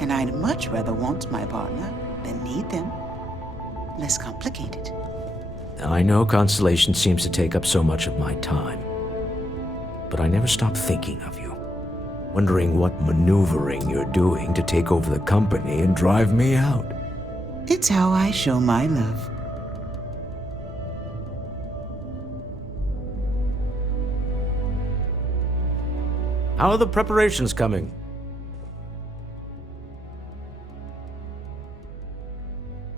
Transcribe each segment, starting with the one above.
And I'd much rather want my partner than need them. Less complicated. I know Constellation seems to take up so much of my time, but I never stop thinking of you, wondering what maneuvering you're doing to take over the company and drive me out. It's how I show my love. How are the preparations coming?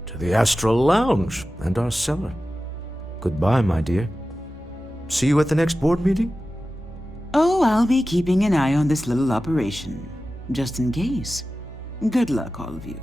To the Astral Lounge and our cellar. Goodbye, my dear. See you at the next board meeting? Oh, I'll be keeping an eye on this little operation, just in case. Good luck, all of you.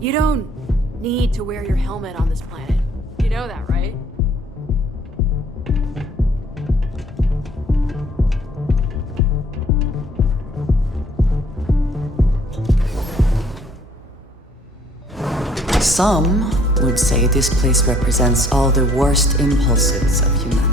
You don't need to wear your helmet on this planet. You know that, right? Some would say this place represents all the worst impulses of humanity.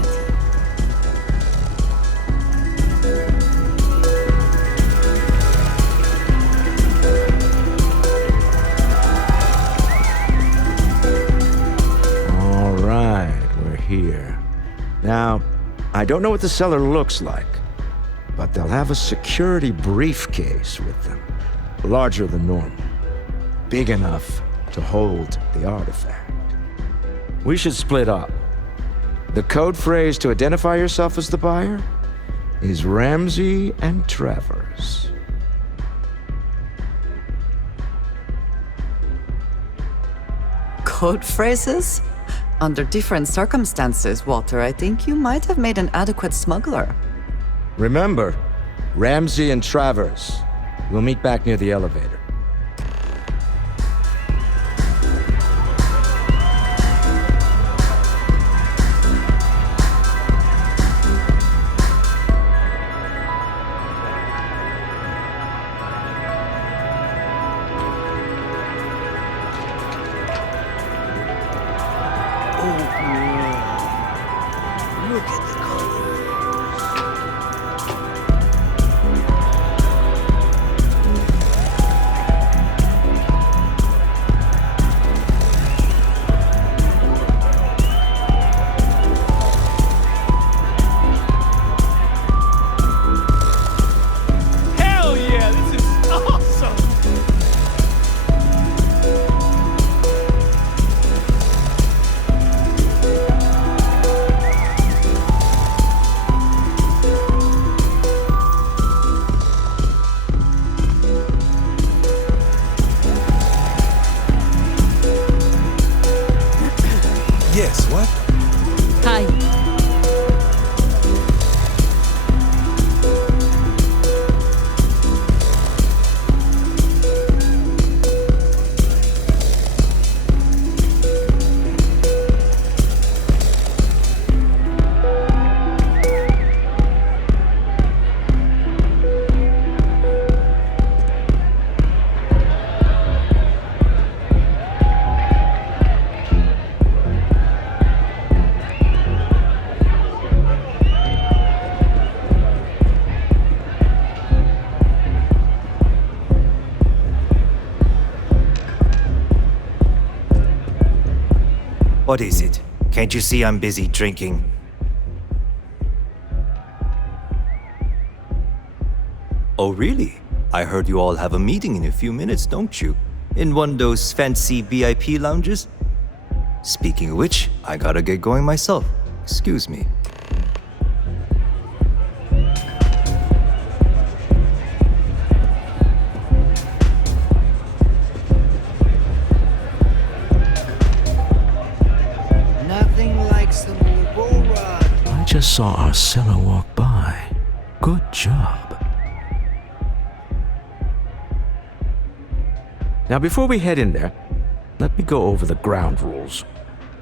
Here. Now, I don't know what the cellar looks like, but they'll have a security briefcase with them, larger than normal, big enough to hold the artifact. We should split up. The code phrase to identify yourself as the buyer is Ramsey and Travers. Code phrases? Under different circumstances, Walter, I think you might have made an adequate smuggler. Remember, Ramsey and Travers. We'll meet back near the elevator. Yes, what? Hi. What is it? Can't you see I'm busy drinking? Oh, really? I heard you all have a meeting in a few minutes, don't you? In one of those fancy VIP lounges? Speaking of which, I gotta get going myself. Excuse me. I just saw our seller walk by. Good job. Now, before we head in there, let me go over the ground rules.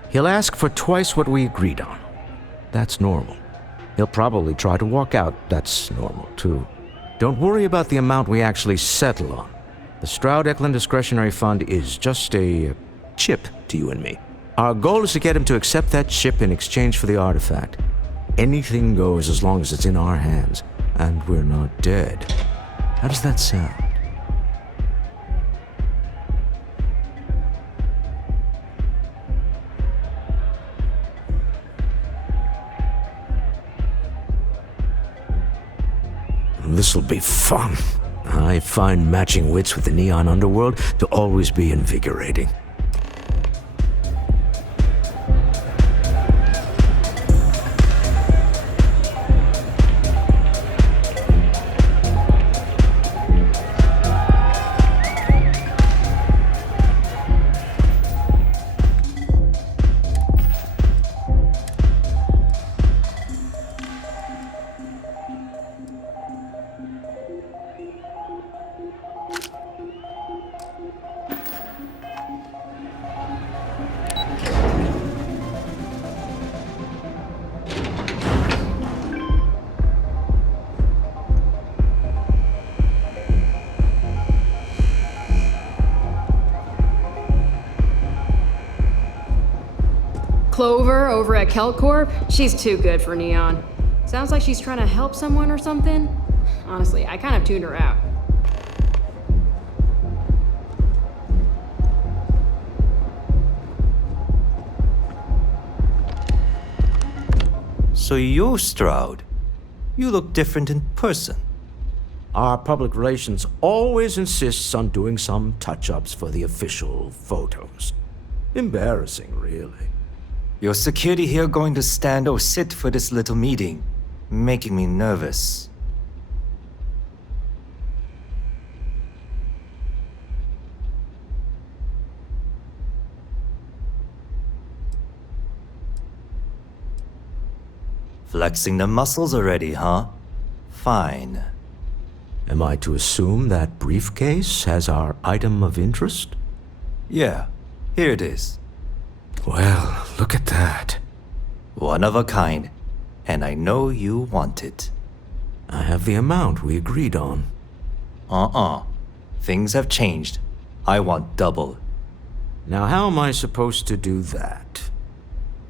He'll ask for twice what we agreed on. That's normal. He'll probably try to walk out. That's normal, too. Don't worry about the amount we actually settle on. The Stroud-Eklund Discretionary Fund is just a chip to you and me. Our goal is to get him to accept that chip in exchange for the artifact. Anything goes as long as it's in our hands, and we're not dead. How does that sound? This'll be fun. I find matching wits with the neon underworld to always be invigorating. Clover over at Kell Corp? She's too good for Neon. Sounds like she's trying to help someone or something. Honestly, I kind of tuned her out. So you're Stroud. You look different in person. Our public relations always insists on doing some touch-ups for the official photos. Embarrassing, really. Your security here going to stand or sit for this little meeting, making me nervous. Flexing the muscles already, huh? Fine. Am I to assume that briefcase has our item of interest? Yeah, here it is. Well, look at that. One of a kind, and I know you want it. I have the amount we agreed on. Things have changed. I want double. Now, how am I supposed to do that?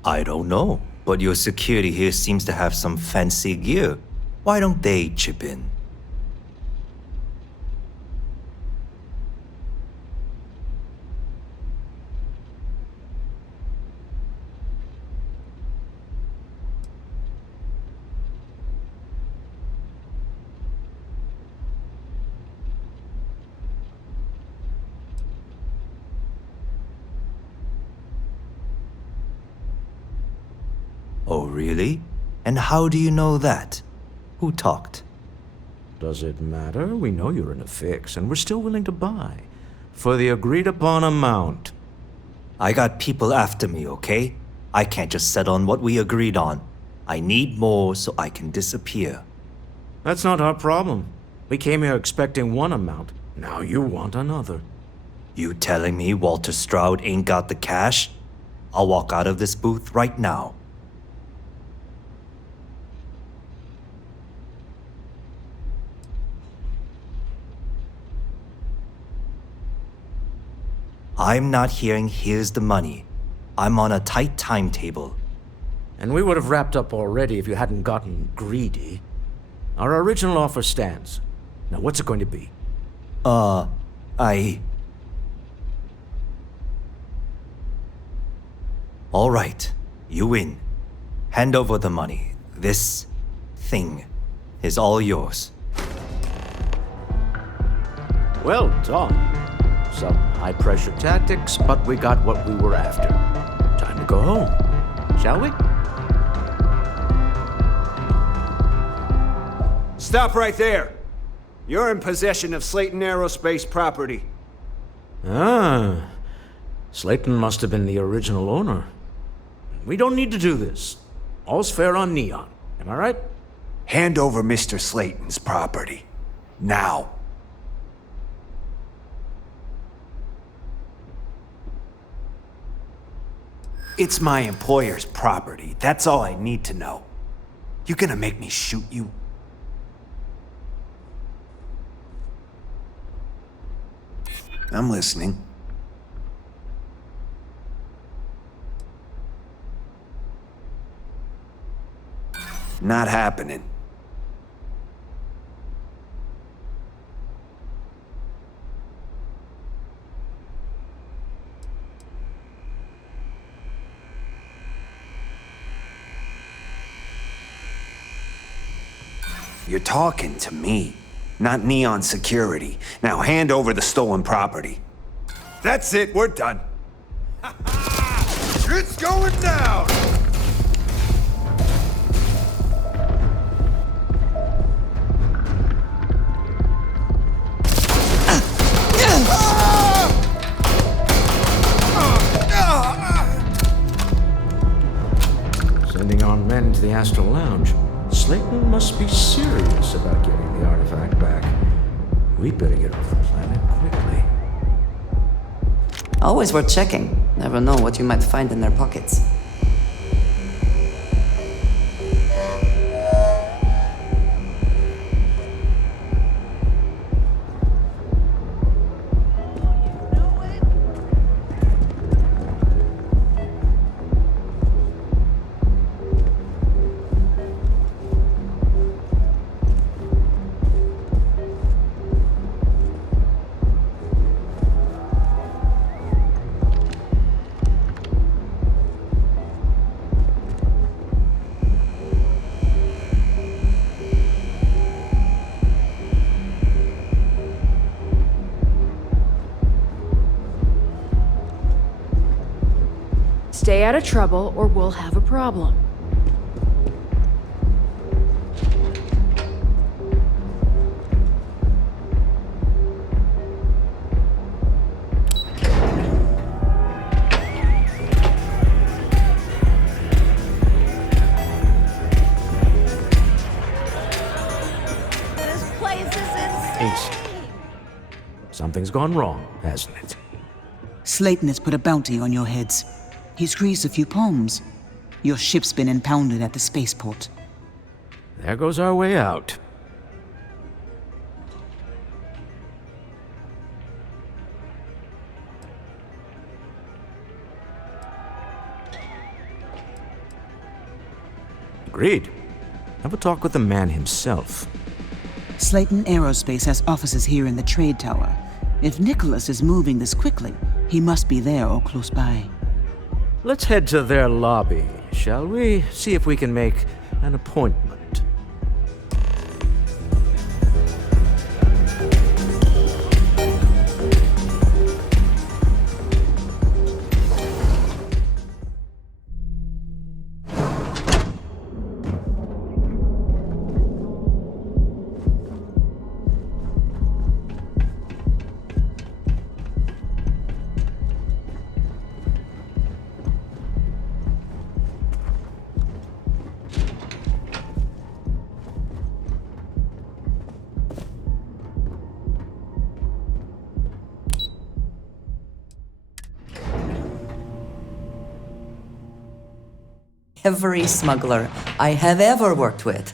I don't know, but your security here seems to have some fancy gear. Why don't they chip in? Oh, really? And how do you know that? Who talked? Does it matter? We know you're in a fix, and we're still willing to buy. For the agreed-upon amount. I got people after me, okay? I can't just settle on what we agreed on. I need more so I can disappear. That's not our problem. We came here expecting one amount. Now you want another. You telling me Walter Stroud ain't got the cash? I'll walk out of this booth right now. I'm not hearing here's the money. I'm on a tight timetable. And we would have wrapped up already if you hadn't gotten greedy. Our original offer stands. Now what's it going to be? All right, you win. Hand over the money. This thing is all yours. Well done. Some high-pressure tactics, but we got what we were after. Time to go home, shall we? Stop right there. You're in possession of Slayton Aerospace property. Ah, Slayton must have been the original owner. We don't need to do this. All's fair on Neon. Am I right? Hand over Mr. Slayton's property. Now. It's my employer's property. That's all I need to know. You gonna make me shoot you? I'm listening. Not happening. You're talking to me, not Neon Security. Now hand over the stolen property. That's it, we're done. It's going down! Sending our men to the Astral Lounge. Slayton must be serious about getting the artifact back. We'd better get off the planet quickly. Always worth checking. Never know what you might find in their pockets. Stay out of trouble or we'll have a problem. This place is insane! Ace. Something's gone wrong, hasn't it? Slayton has put a bounty on your heads. He's greased a few palms. Your ship's been impounded at the spaceport. There goes our way out. Agreed. Have a talk with the man himself. Slayton Aerospace has offices here in the trade tower. If Nicholas is moving this quickly, he must be there or close by. Let's head to their lobby, shall we? See if we can make an appointment. Every smuggler I have ever worked with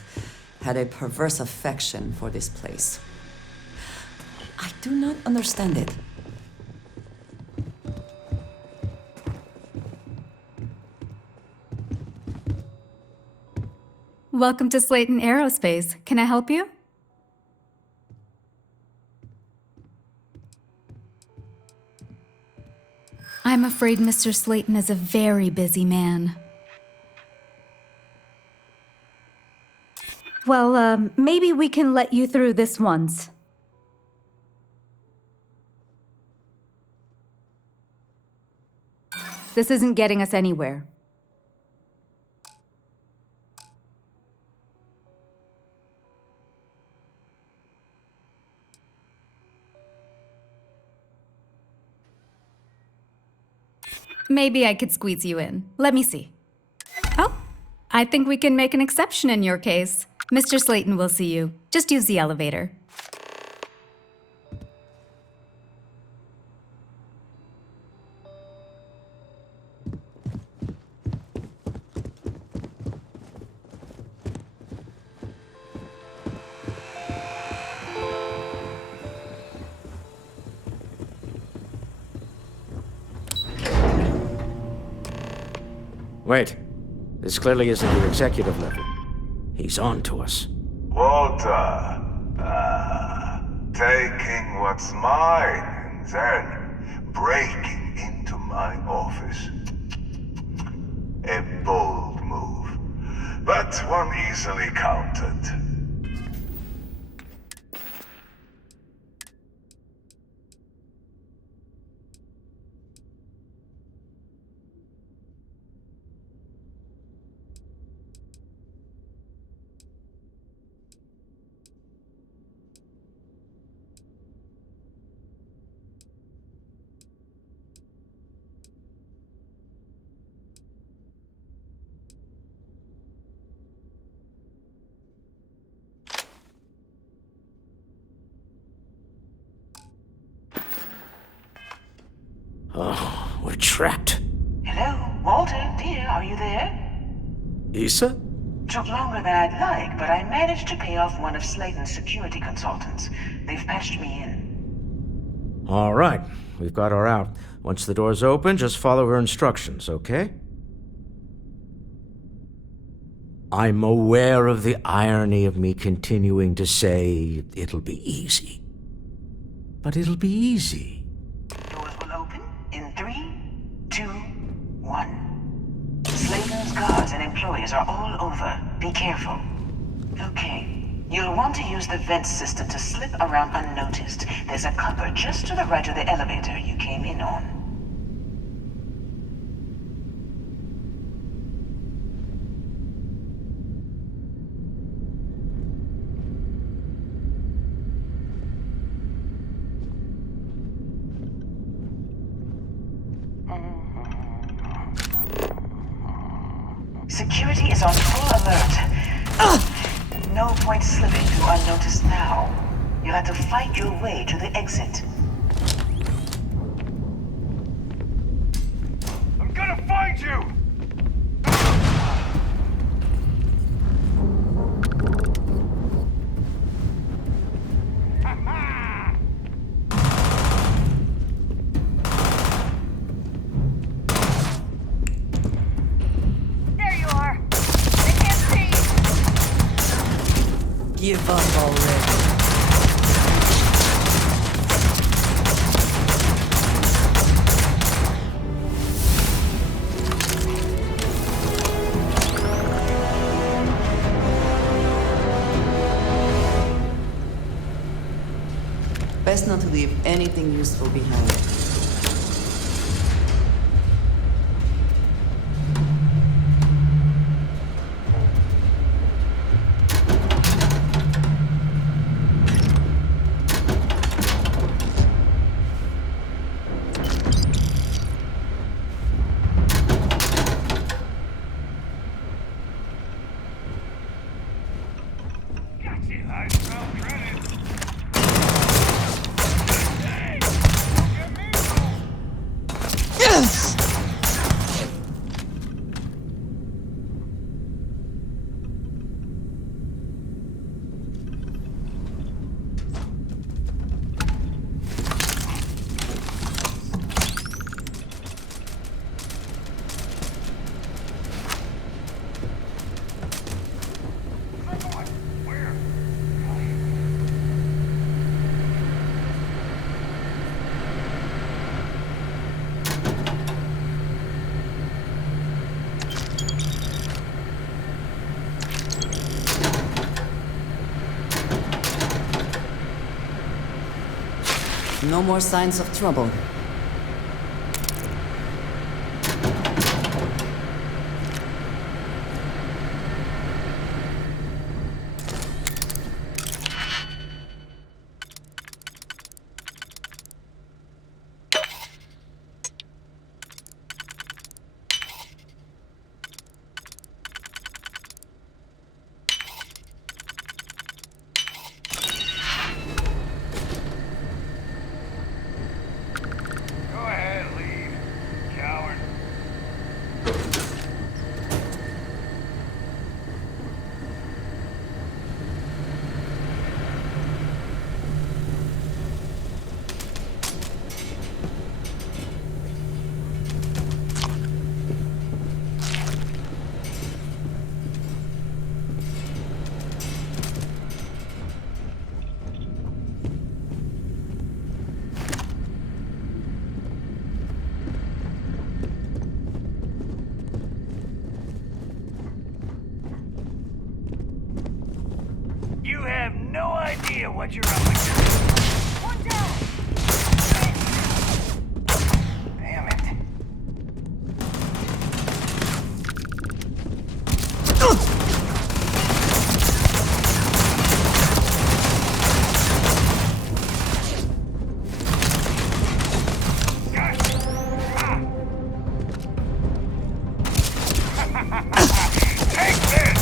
had a perverse affection for this place. I do not understand it. Welcome to Slayton Aerospace. Can I help you? I'm afraid Mr. Slayton is a very busy man. Well, maybe we can let you through this once. This isn't getting us anywhere. Maybe I could squeeze you in. Let me see. I think we can make an exception in your case. Mr. Slayton will see you. Just use the elevator. Wait. This clearly isn't your executive level. He's on to us. Walter, taking what's mine and then breaking into my office. A bold move, but one easily countered. Oh, we're trapped. Hello, Walter, dear, are you there? Issa? Took longer than I'd like, but I managed to pay off one of Slayton's security consultants. They've patched me in. All right, we've got her out. Once the door's open, just follow her instructions, okay? I'm aware of the irony of me continuing to say it'll be easy. But it'll be easy. Doors will open in 3, 2, 1. Slayton's guards and employees are all over. Be careful. Okay. You'll want to use the vent system to slip around unnoticed. There's a cupboard just to the right of the elevator you came in on. Security is on full alert. No point slipping through unnoticed now. You'll have to fight your way to the exit. I'm gonna find you! Give up already. Best not to leave anything useful behind. No more signs of trouble. idea what you're up against. One down! Damn it. Take this!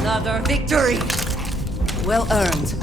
Another victory! Well earned.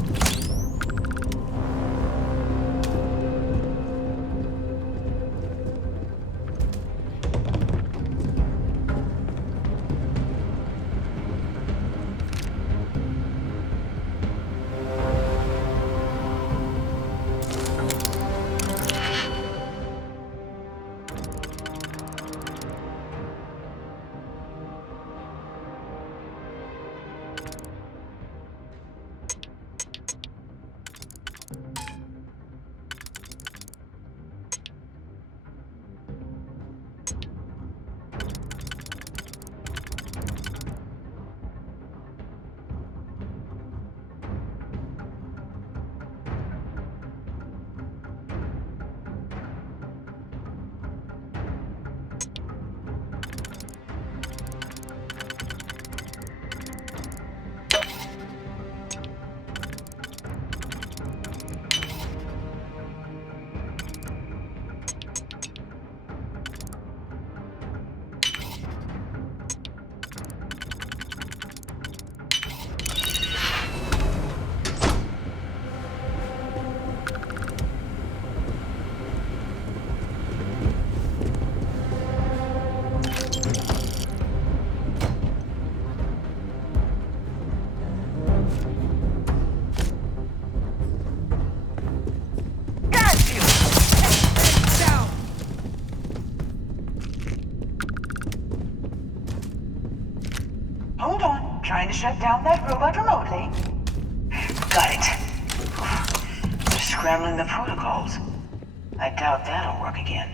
Hold on. Trying to shut down that robot remotely. Got it. They're scrambling the protocols. I doubt that'll work again.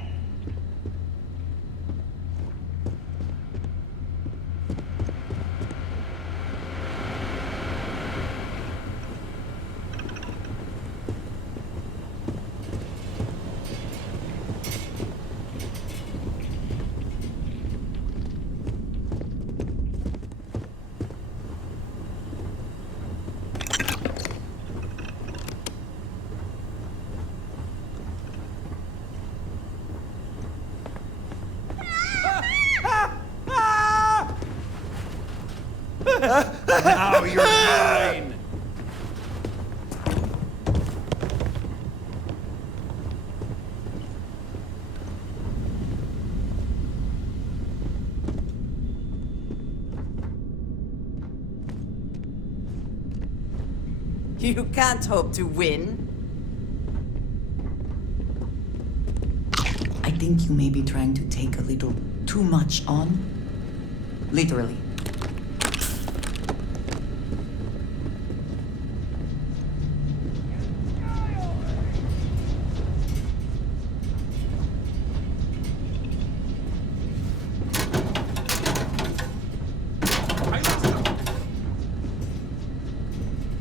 Now you're mine! You can't hope to win. I think you may be trying to take a little too much on. Literally.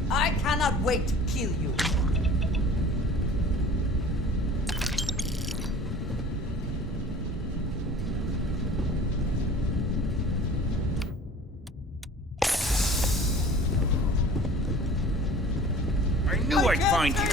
I cannot wait to kill you. I knew I'd find you!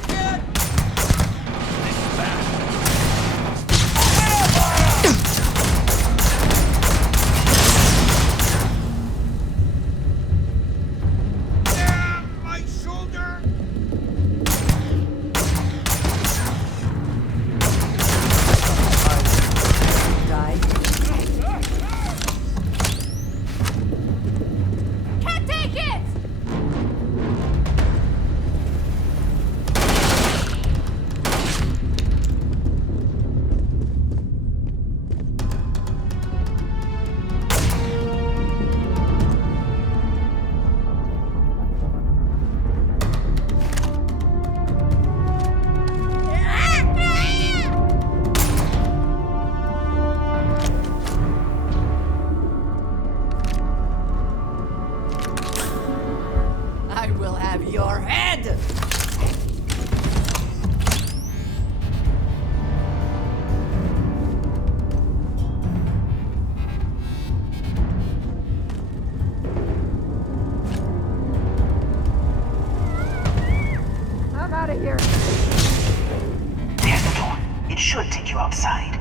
you outside.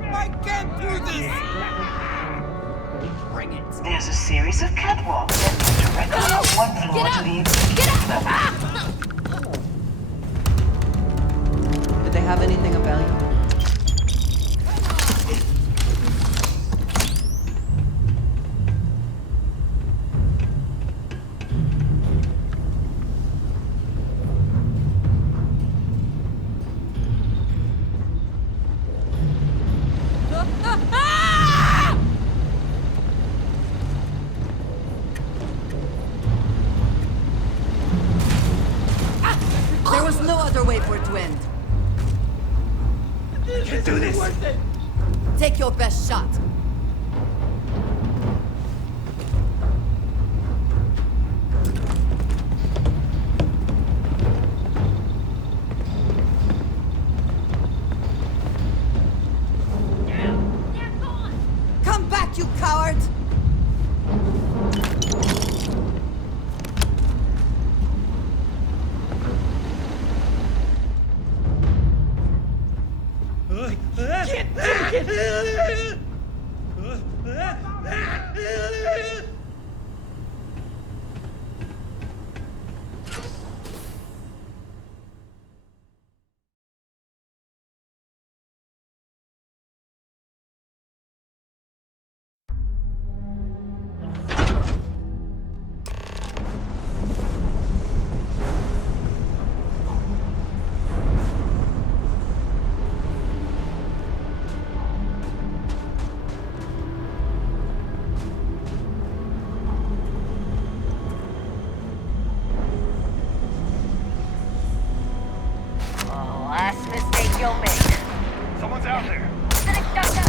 I can't do this! Bring it! There's a series of catwalks that lead directly up one floor to the executive level. Did they have anything of value? There was no other way for it to end. Can't do this! Take your best shot. Come back, you coward! Last mistake you'll make. Someone's out there! Aye, aye!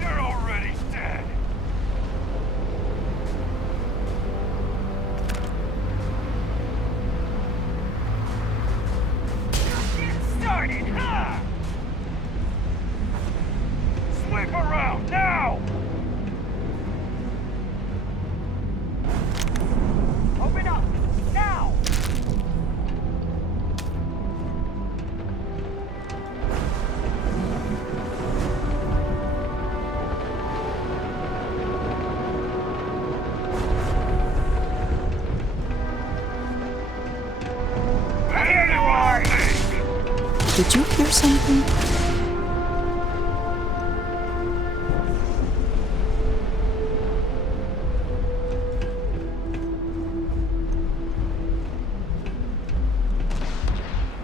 You're already dead! Get started, huh? Sweep around, now! Open up, now! Here you are! Did you hear something?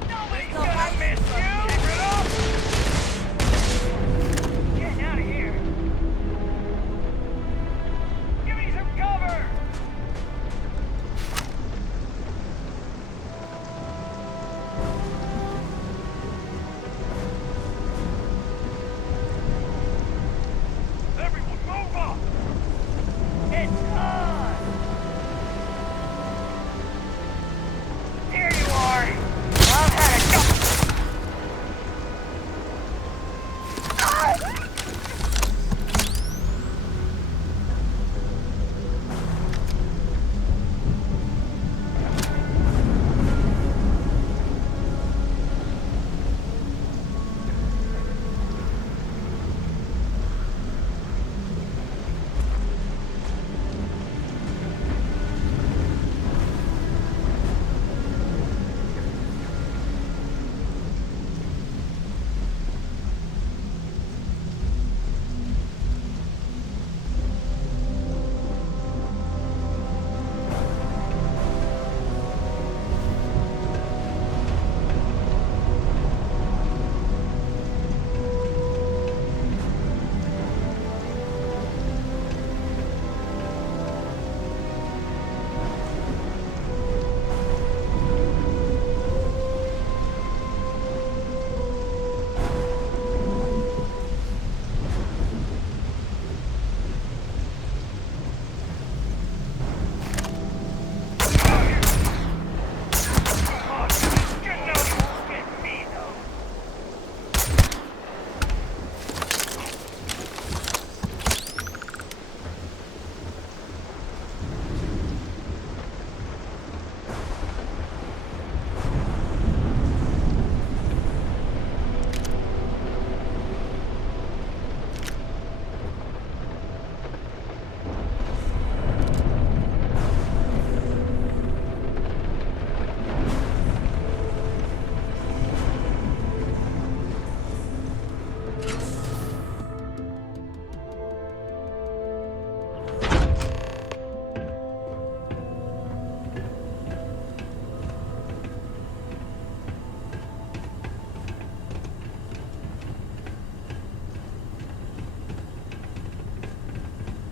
Nobody's gonna miss you! Keep it up! Getting out of here! Give me some cover!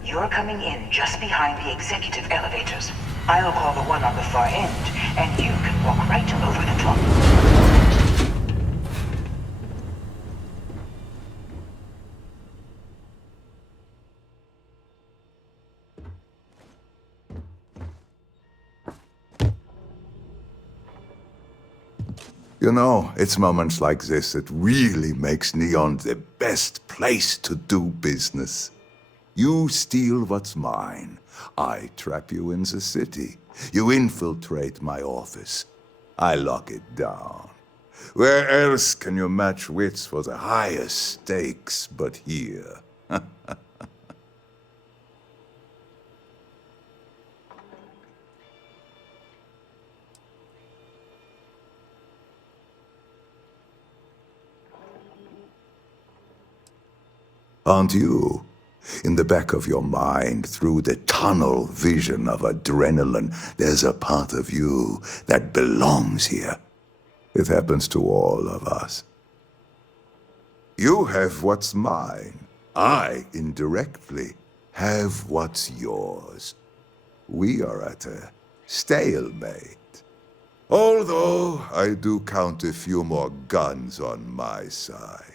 You're coming in just behind the executive elevators. I'll call the one on the far end, and you can walk right over the top. You know, it's moments like this that really makes Neon the best place to do business. You steal what's mine. I trap you in the city. You infiltrate my office. I lock it down. Where else can you match wits for the highest stakes but here? Aren't you? In the back of your mind, through the tunnel vision of adrenaline, there's a part of you that belongs here. It happens to all of us. You have what's mine. I, indirectly, have what's yours. We are at a stalemate. Although I do count a few more guns on my side.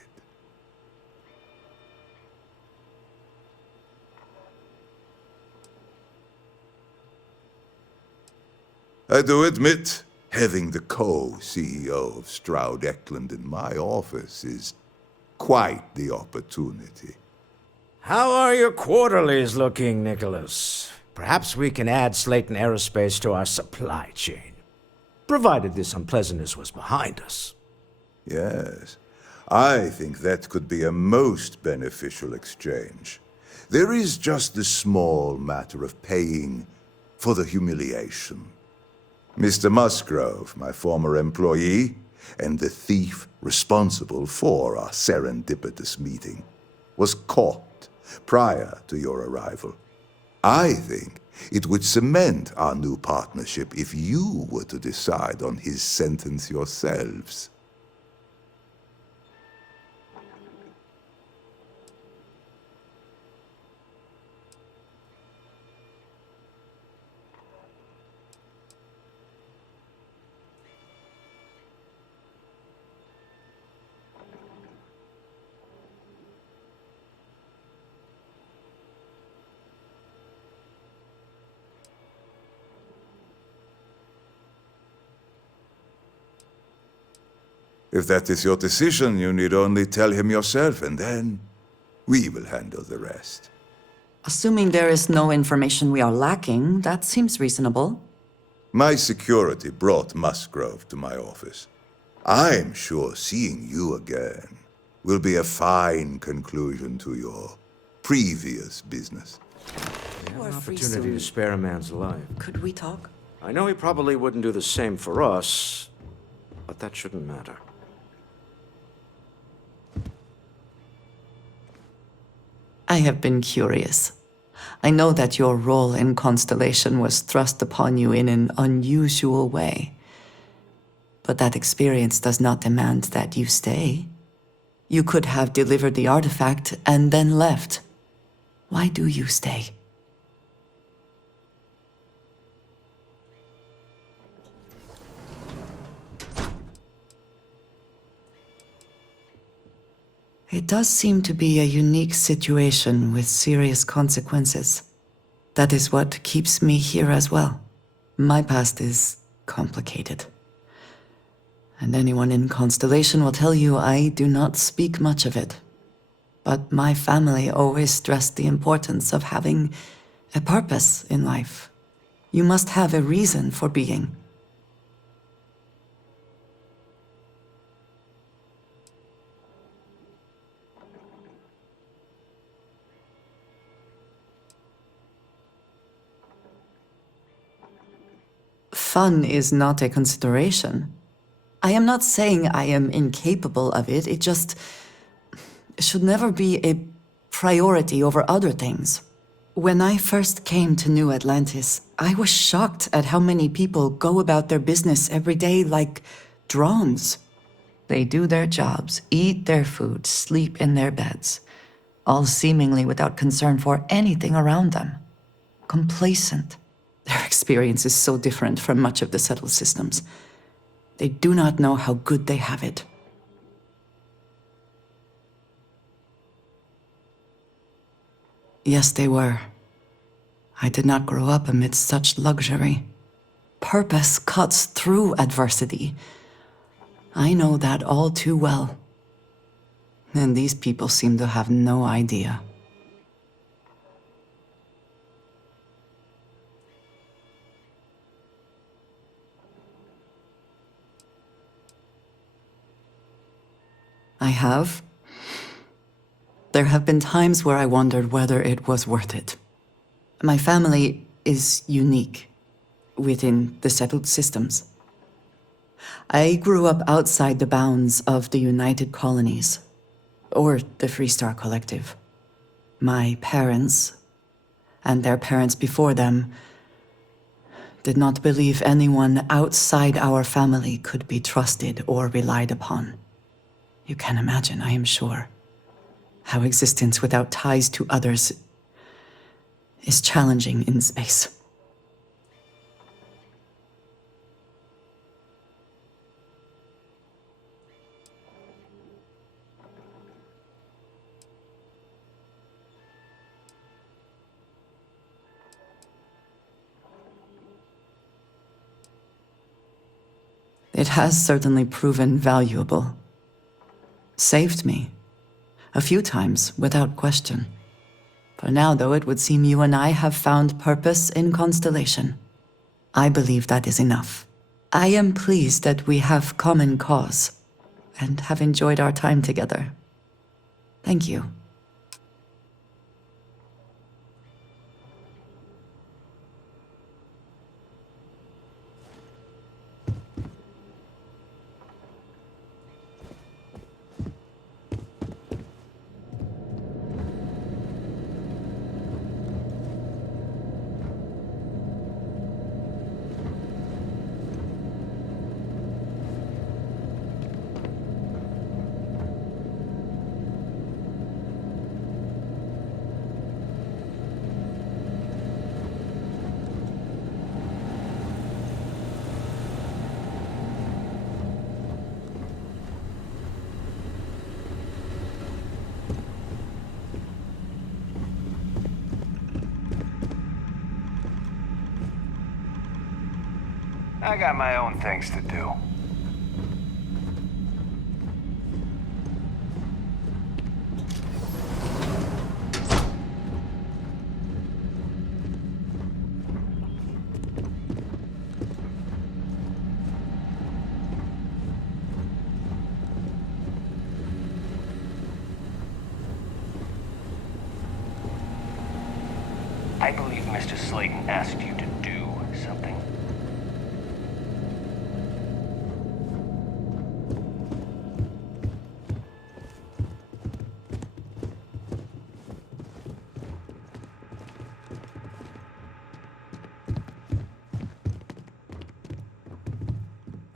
I do admit, having the co-CEO of Stroud Eklund in my office is quite the opportunity. How are your quarterlies looking, Nicholas? Perhaps we can add Slayton Aerospace to our supply chain, provided this unpleasantness was behind us. Yes, I think that could be a most beneficial exchange. There is just the small matter of paying for the humiliation. Mr. Musgrove, my former employee, and the thief responsible for our serendipitous meeting, was caught prior to your arrival. I think it would cement our new partnership if you were to decide on his sentence yourselves. If that is your decision, you need only tell him yourself, and then we will handle the rest. Assuming there is no information we are lacking, that seems reasonable. My security brought Musgrove to my office. I'm sure seeing you again will be a fine conclusion to your previous business. An opportunity to spare a man's life. Could we talk? I know he probably wouldn't do the same for us, but that shouldn't matter. I have been curious. I know that your role in Constellation was thrust upon you in an unusual way. But that experience does not demand that you stay. You could have delivered the artifact and then left. Why do you stay? It does seem to be a unique situation with serious consequences. That is what keeps me here as well. My past is complicated. And anyone in Constellation will tell you I do not speak much of it. But my family always stressed the importance of having a purpose in life. You must have a reason for being. Fun is not a consideration. I am not saying I am incapable of it, it just should never be a priority over other things. When I first came to New Atlantis, I was shocked at how many people go about their business every day like drones. They do their jobs, eat their food, sleep in their beds. all seemingly without concern for anything around them. Complacent. Their experience is so different from much of the settled systems. They do not know how good they have it. Yes, they were. I did not grow up amidst such luxury. Purpose cuts through adversity. I know that all too well. And these people seem to have no idea. I have. There have been times where I wondered whether it was worth it. My family is unique within the settled systems. I grew up outside the bounds of the United Colonies, or the Free Star Collective. My parents, and their parents before them, did not believe anyone outside our family could be trusted or relied upon. You can imagine, I am sure, how existence without ties to others is challenging in space. It has certainly proven valuable. Saved me. A few times, without question. For now, though, it would seem you and I have found purpose in Constellation. I believe that is enough. I am pleased that we have common cause, and have enjoyed our time together. Thank you. I got my own things to do. I believe Mr. Slayton asked you to do something.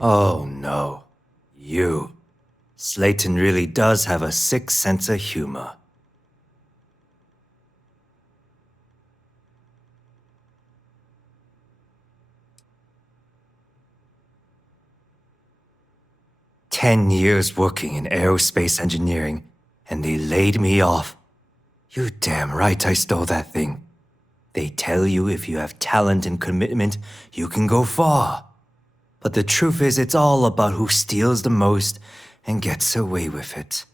Oh no. You. Slayton really does have a sick sense of humor. "10 years working in aerospace engineering, and they laid me off. You damn right I stole that thing. They tell you if you have talent and commitment, you can go far. But the truth is, it's all about who steals the most and gets away with it."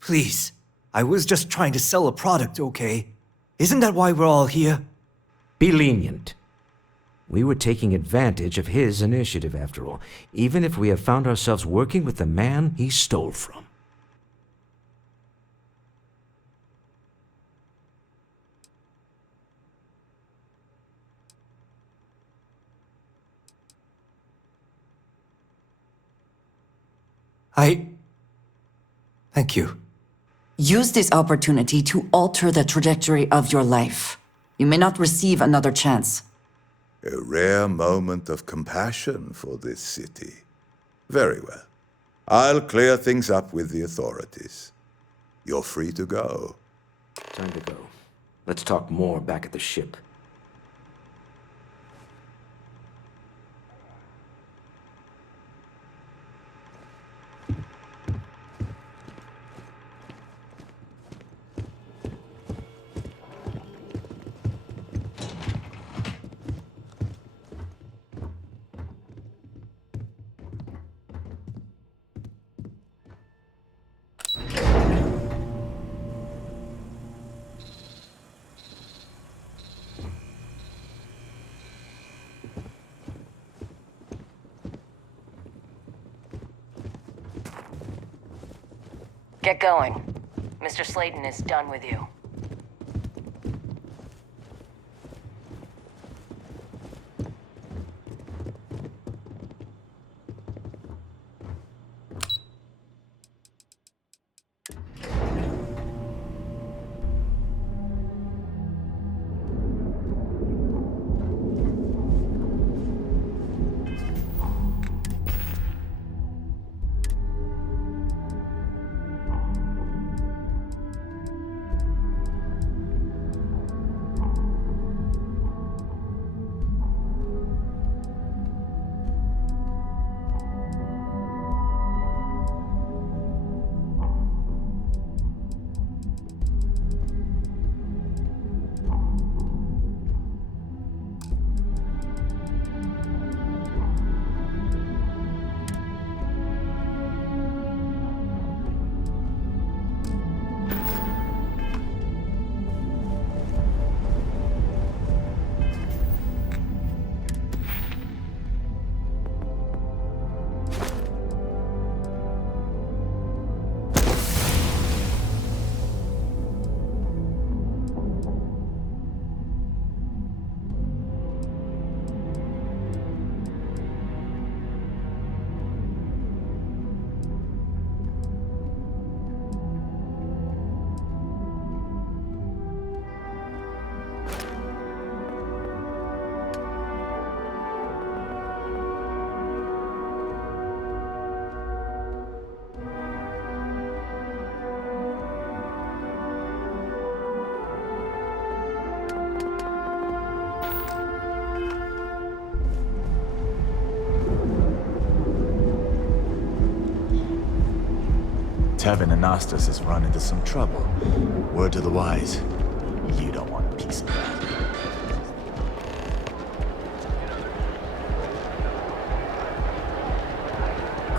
Please, I was just trying to sell a product, okay? Isn't that why we're all here? Be lenient. We were taking advantage of his initiative, after all, even if we have found ourselves working with the man he stole from. Thank you. Use this opportunity to alter the trajectory of your life. You may not receive another chance. A rare moment of compassion for this city. Very well. I'll clear things up with the authorities. You're free to go. Time to go. Let's talk more back at the ship. Get going. Mr. Slayton is done with you. Tevin Anastas has run into some trouble. Word to the wise, you don't want a piece of that.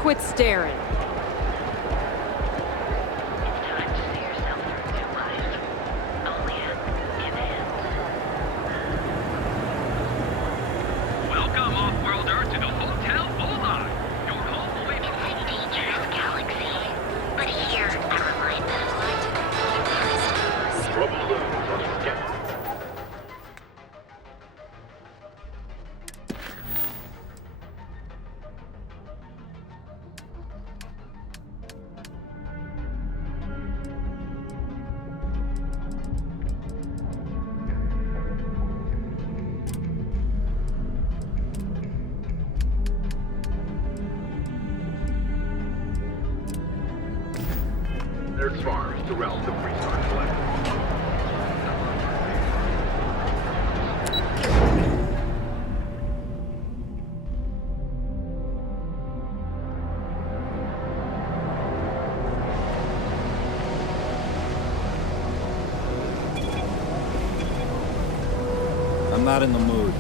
Quit staring. Welcome, off-worlder, to the Hotel Ola. Your home away from home. Dangerous galaxy. But here, I remind them. Trouble on the schedule. There's far to realm the Freestar flag. I'm not in the mood.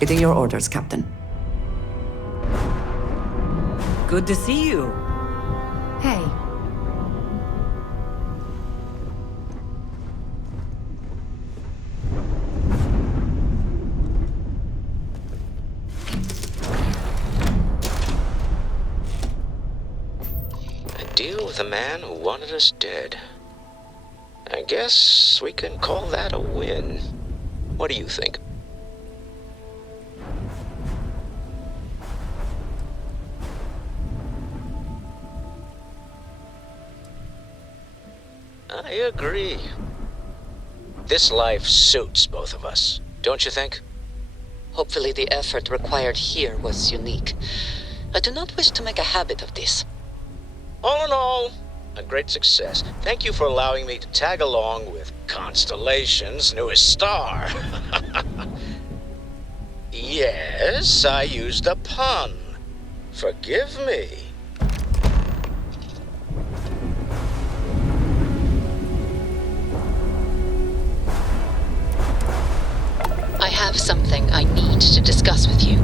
Waiting your orders, Captain. Good to see you. Hey. A deal with a man who wanted us dead. I guess we can call that a win. What do you think? I agree. This life suits both of us, don't you think? Hopefully the effort required here was unique. I do not wish to make a habit of this. All in all, a great success. Thank you for allowing me to tag along with Constellation's newest star. Yes, I used a pun. Forgive me. I have something I need to discuss with you.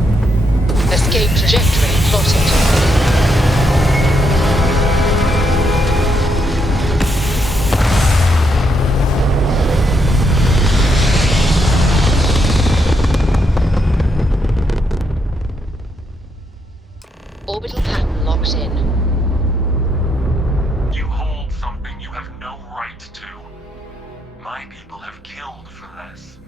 Escape trajectory plotted. Orbital pattern locked in. You hold something you have no right to. My people have killed for this.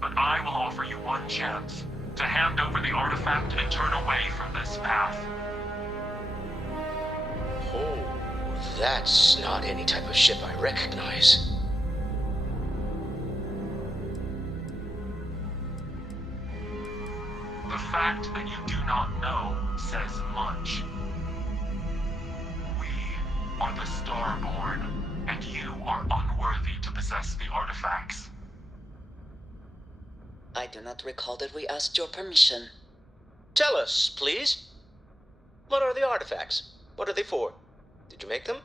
But I will offer you one chance to hand over the artifact and turn away from this path. Oh, that's not any type of ship I recognize. The fact that you do not know says much. We are the Starborn, and you are unworthy to possess the artifacts. I do not recall that we asked your permission. Tell us, please. What are the artifacts? What are they for? Did you make them?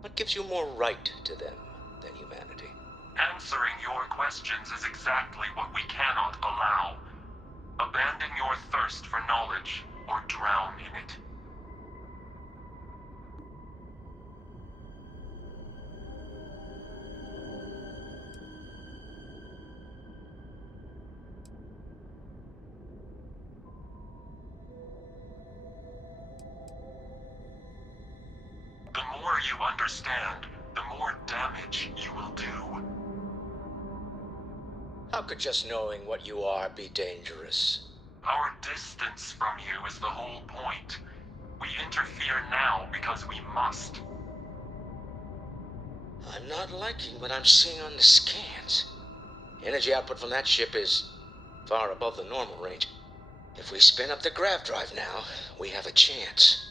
What gives you more right to them than humanity? Answering your questions is exactly what we cannot allow. Abandon your thirst for knowledge, or drown in it. The more you understand, the more damage you will do. How could just knowing what you are be dangerous? Our distance from you is the whole point. We interfere now because we must. I'm not liking what I'm seeing on the scans. Energy output from that ship is far above the normal range. If we spin up the grav drive now, we have a chance.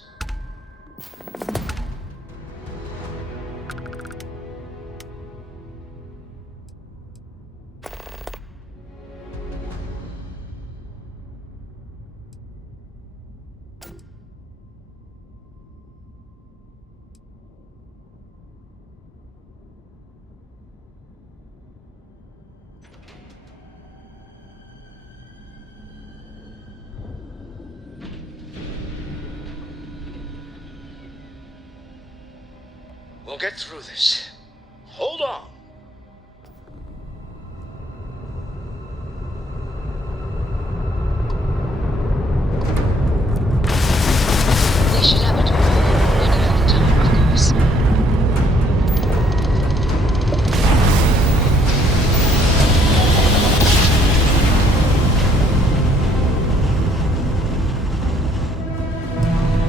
We'll get through this. Hold on. We should have it when you have the time, of course.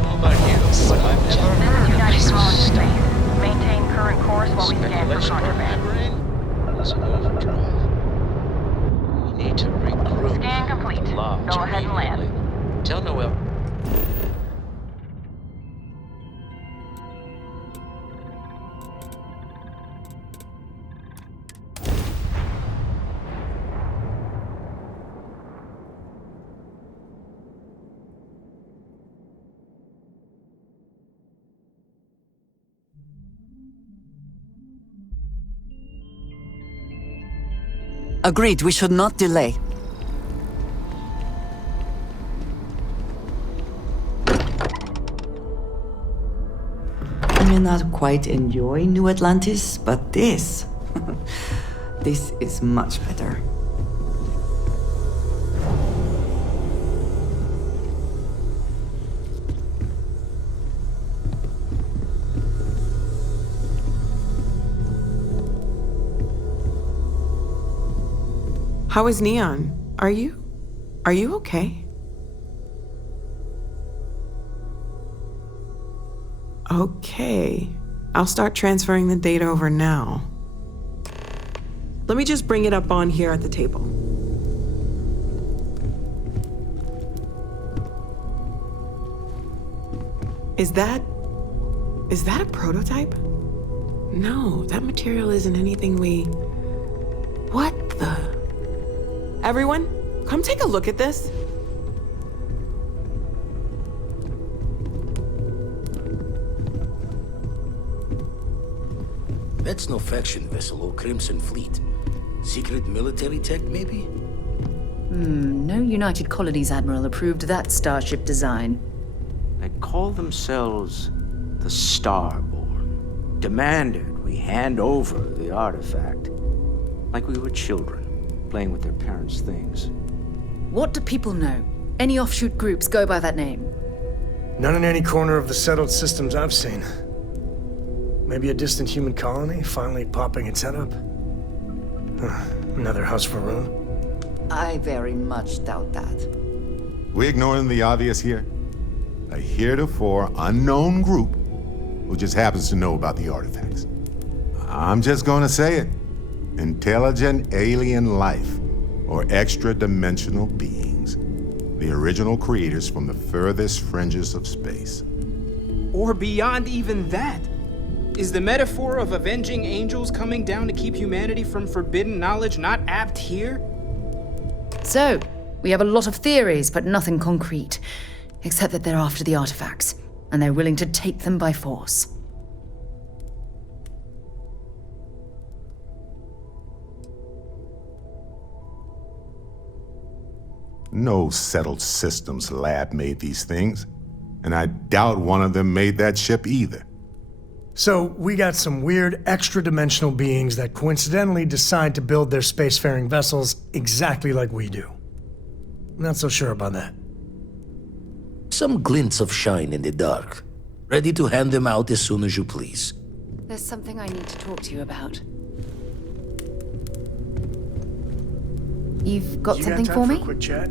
How about you? What I've never heard of this stuff. Maintain current course while we scan for contraband. It's an overdrive. We need to regroup. Scan complete. Go ahead and land. Tell Noel. Agreed, we should not delay. not quite enjoy New Atlantis, but this... this is much better. How is Neon? Are you okay? Okay. I'll start transferring the data over now. Let me just bring it up on here at the table. Is that a prototype? No, that material isn't anything we... What the... Everyone, come take a look at this. That's no faction vessel or Crimson Fleet. Secret military tech, maybe? No United Colonies Admiral approved that starship design. They call themselves the Starborn. Demanded we hand over the artifact. Like we were children, playing with their parents' things. What do people know? Any offshoot groups go by that name? None in any corner of the settled systems I've seen. Maybe a distant human colony finally popping its head up? Another house for Rune? I very much doubt that. We ignoring the obvious here? A heretofore unknown group who just happens to know about the artifacts. I'm just gonna say it. Intelligent alien life, or extra-dimensional beings. The original creators from the furthest fringes of space. Or beyond even that. Is the metaphor of avenging angels coming down to keep humanity from forbidden knowledge not apt here? So, we have a lot of theories, but nothing concrete. Except that they're after the artifacts, and they're willing to take them by force. No settled systems lab made these things, and I doubt one of them made that ship either. So, we got some weird extra-dimensional beings that coincidentally decide to build their spacefaring vessels exactly like we do. Not so sure about that. Some glints of shine in the dark. Ready to hand them out as soon as you please. There's something I need to talk to you about. You've got something for me? A quick chat?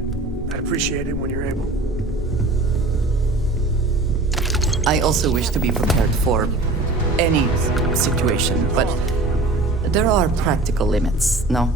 I'd appreciate it when you're able. I also wish to be prepared for any situation, but there are practical limits, no?